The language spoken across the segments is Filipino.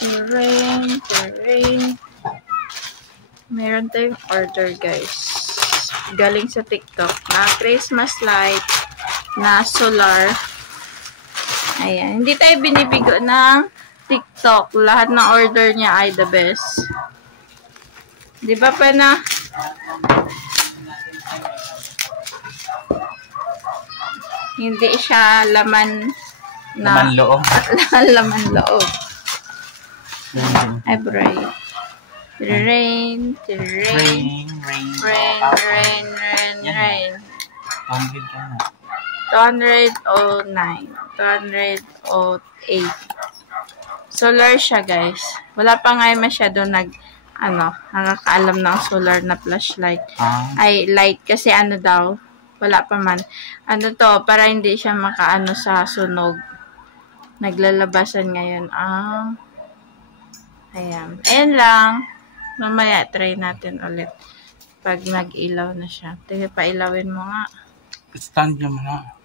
Terrain. Meron tayong order, guys. Galing sa TikTok na Christmas light na solar. Ayan. Hindi tayo binibigo ng TikTok. Lahat ng order niya ay the best. Di ba pa na? Hindi siya laman na laman loob. laman loob. Ay, bright. Rain. 209. 208. Solar siya, guys. Wala pa nga masyado nakakaalam ng solar na flashlight. Ay, light. Kasi daw, wala pa man. To, para hindi siya makaano sa sunog. Naglalabasan ngayon. Ayan. Ayan lang. Mamaya, try natin ulit. Pag nag-ilaw na siya. Tingnan, pailawin mo nga. Stand niya mo na.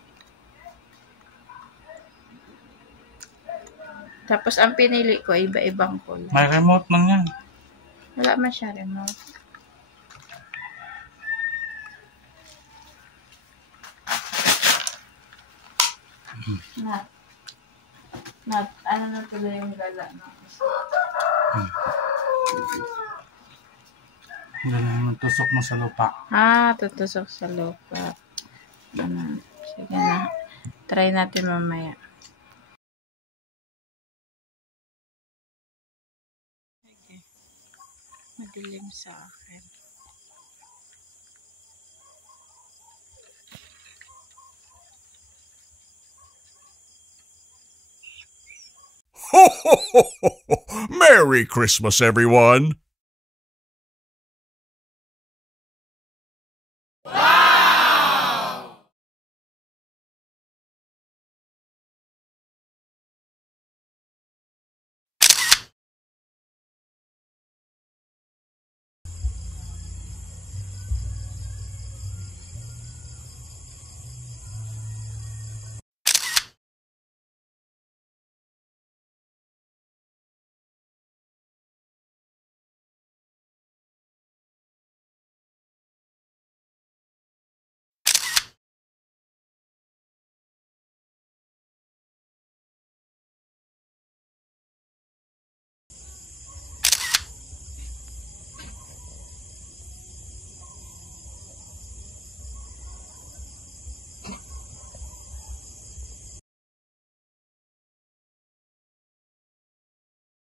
Tapos, ang pinili ko, iba-ibang kulay. May remote man yan. Wala man siya remote. Ano na tuloy yung gala ng isa. Tusok mo sa lupa. Tutusok sa lupa. Sige na. Try natin mamaya. Okay. Madilim sa akin. Ho, ho, ho, ho, ho. Merry Christmas, everyone!